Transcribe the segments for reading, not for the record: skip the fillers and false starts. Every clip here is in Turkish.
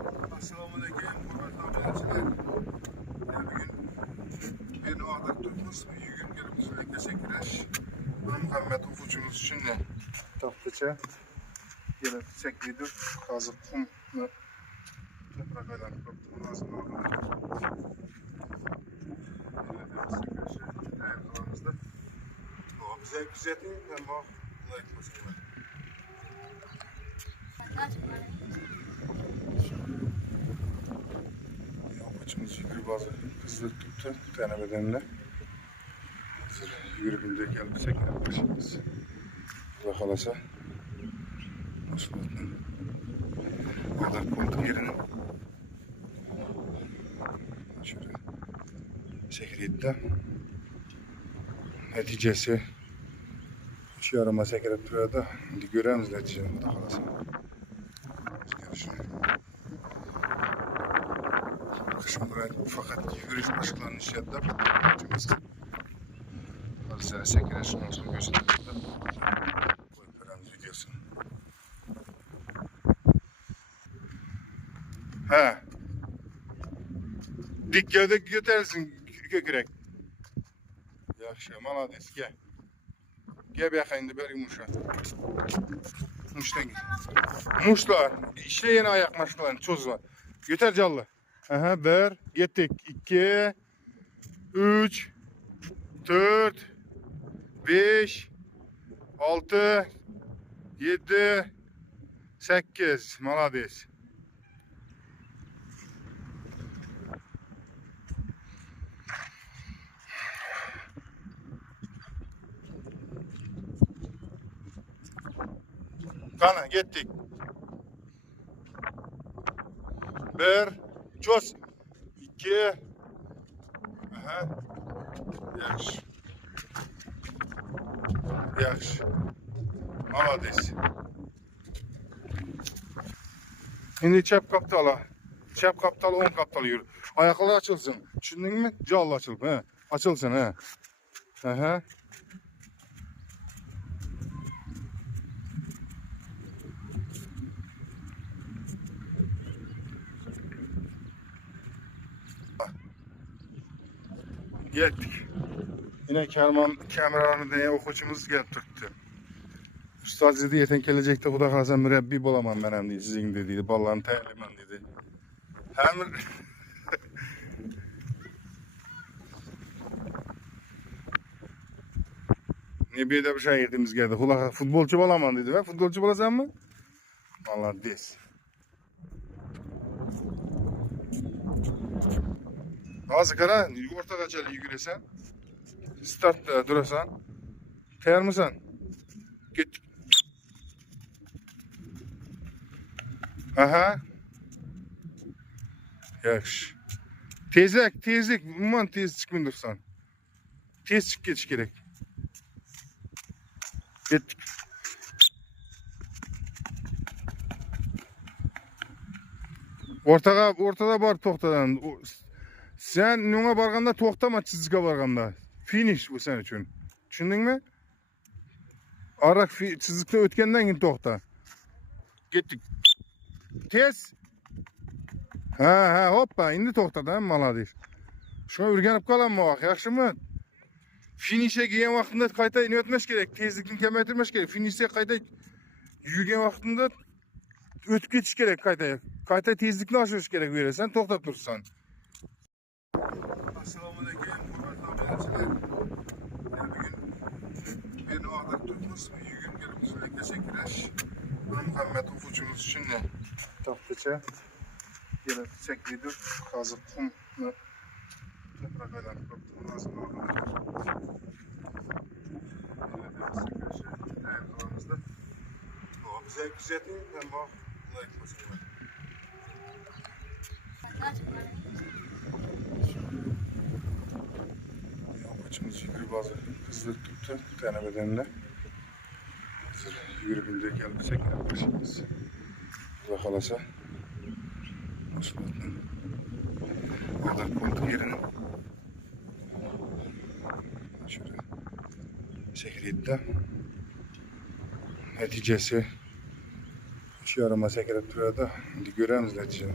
Assalamualaikum warahmatullahi wabarakatuh. Bugün beni adak tutmuş, yürüyün gelip sürekli çekilir. Muhammed ufucumuz için ne? Tahtaça gelip çeklidir. Kazık kum ve toprak aylanıp kaptığım lazım. Ayaklarımızda. O bize güzetin hem o like basıyorlar. Yapıcımız yürü bazı kızları tuttu bir tane bedenle. Hazır yürübünde gelmişsek yaklaşımız. Burada kalasa Osmanlı'nın kadar koltuk yerine şöyle sekretti. Neticesi şu yarıma sekret duruyordu. Şimdi görüyoruz neticesini burada kalasa. Kışın buraya fakat yürüyüş başlıklarının işlediler. Hazır sekretin olsun gösterdiler. Koyup verelim videosunu. He. Dik gövde götürürsün kökürek. Yaxşı, malades, gel. Gel yakayında bir yumuşa. Muştan git. Muşlar, işleyen ayak maşlarını çözme. Götür canlı. Aha, bir, gittik. 2, 3, 4, 5, 6, 7, 8. Malades. Kana gittik. Bir, çöz. 2, aha, yaxşı. Yaxşı. Malades. Şimdi çep kaptala. Çep kaptalı 10 kaptalı yürü. Ayakları açılsın. Düşündün mü? Callı açılıp. He. Açılsın. He. Aha. Geldik. Yine kameranı deneye okuçumuz gelip tuttu. Ustad dedi yeten gelecekte Xuda kalsa mürebbi bulamam ben hem dedi. Sizin dediydi. Ballarını təliməm dedi. Hem ne bir de bir şey yediğimiz geldi. Xuda futbolcu bulamam dedi. Ben futbolcu bulacağım mı? Vallahi des. Azı kara ortada çeli yüresen. Startta durasan. Tayar mısın? Git. Aha. Yaxşı. Tezlik. Umman tez çıkmayın dursan. Tez çık geçiş gerek. Gittik. Ortada bar toxtadan. Sen nuna barganda toxtama çizgiye barganda. Finish bu sen için. Düşündün mü? Arak çizikte ötkenden git toxta. Gittik. Tez. Ha hoppa indi toxtadan malades. Şuna öğrenip kalan mı bak yaxşı mı? Finish'e giyen vaxtında qayta ötmez gerek. Tezlikini kemetirmez gerek. Finish'e qayta yürüyen vaxtında ötüp geçiş gerek qayta. Qayta tezlikini aşırış gerek verirsen toxtab dursan. Assalamualaikum warahmatullahi wabarakatuh. Bugün beni adak tutmuş, yürüyün gelip sürekli çekilir. Muhammed ufucumuz için ne? Tahtaça gelip çeklidir. Kazık kum ve toprak aylanıp kaptığım lazım. Ayaklarımızda. O bize güzetin hem o like basıyorlar. Yapıcımız yürü bazı kızları tuttu bir tane bedenle. Hazır yürübünde gelmişsek yaklaşımız. Burada kalasa Osmanlı'nın kadar koltuk yerine şöyle sekretti. Neticesi 2 yarıma sekerek duruyor da. Şimdi göremiz neticede.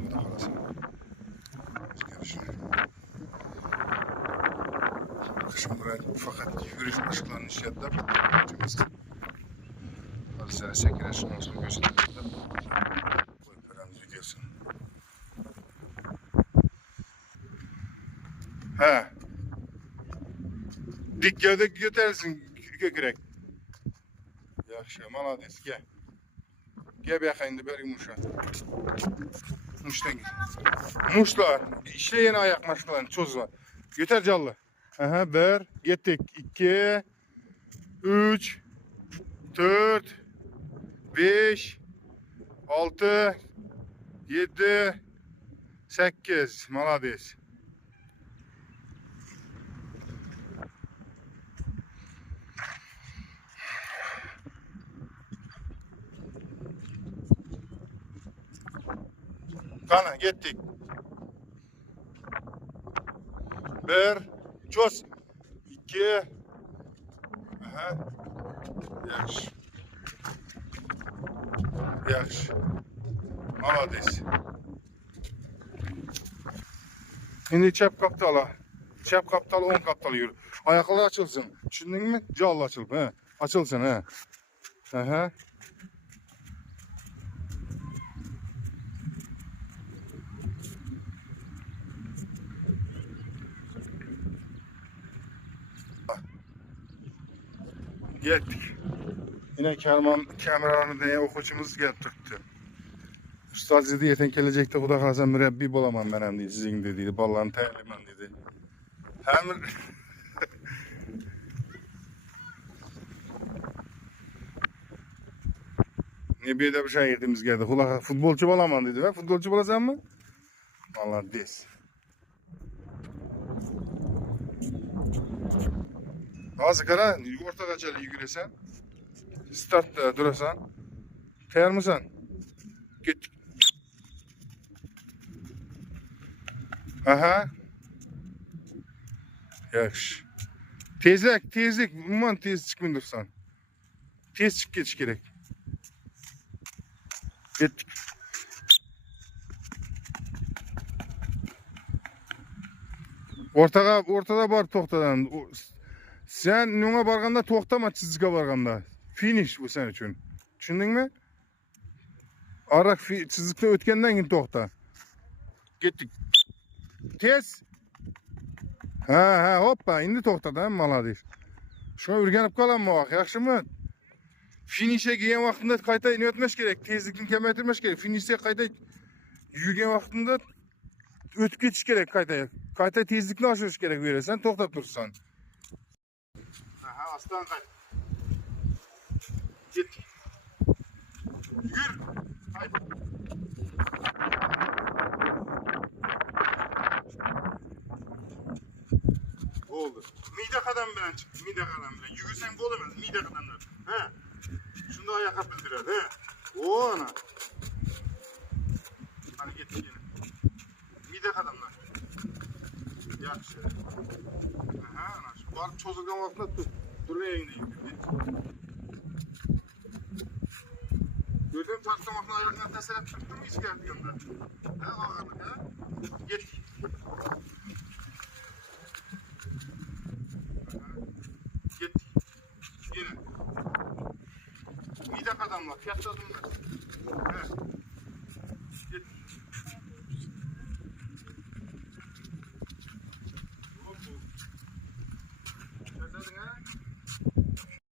Kışın buraya fakat yürüyüş başlıklarını işlettim. Bazıları sekerek ondan sonra gösterdim. Koyup veremiz videosunu. He. Dik gövde götürürsün kökürek. Yaxşı, malades, gel. Gel bir yakayında bir muşa. Muştan gel. Muşlar, işleyen ayak maşlarını çözler. Götür callı. Aha, 1, gittik. 2, 3, 4, 5, 6, 7, 8. Malades. Kana gittik. 1, çöz. 2, aha. Yaxşı. Yaxşı. Malades. Şimdi çap kaptala. Çap kaptal 10 kaptal yürü. Ayakları açılsın. Düşündün mü? Callı açılıp. He. Açılsın. He. Aha. Geldik. Yine kameralarını deneye okuçumuz gelip tuttu. Ustad dedi yeten gelecekte Xuda kalsam mürebbi bolamam ben hem dedi. Sizin dediydi. Ballarını təliməm dedi. Hem ne bir de bir şey yetimiz geldi. Xuda futbolcu bolamam dedi. Futbolcu bolasam mı? Vallahi des. Azı kara ortada çalı yüresen. Startta durasan. Tayar mısın? Gittik. Aha. Yaxşı. Tezlik. Umman tez çıkmayın dursan. Tez çık geçiş gerek. Gittik. Ortada bar toxtadan. Sen nuna barganda toxtama çizgiye barganda. Finish bu sen için. Düşündün mü? Arak çizikte ötkenden git toxta. Gittik. Tez. Ha hoppa indi toxtadan malades. Şuna ürgenip kalan mı bak yaxşı mı? Finish'e giyen vaxtında kayta ötmez gerek. Tezlikini kemetirmez gerek. Finish'e kayta yürüyen vaxtında ötüp geçiş gerek kayta. Kayta tezlikini aşırış gerek verirsen toxtab dursan. Aha aslan kayt. Git. Yürü. Haydi. Oldu. Mide kadar bilen çıktı. Mide kadar bilen. Yürüsen gol olmaz. Mide kadar. He. Şunu da ayaka bildirer. He. O ana. Hani gittik yine. Mide kadar. Yaxşı. Aha ana. Barıp çözülgen vaxtında dur elinde yürüdü. Gördüm taklamakla ayaklarına teselep çıktı mı hiç geldi yanında. He ağırlık he. Gittik. Gittik. Yine. Mide kadamla. Fiyatladım ben.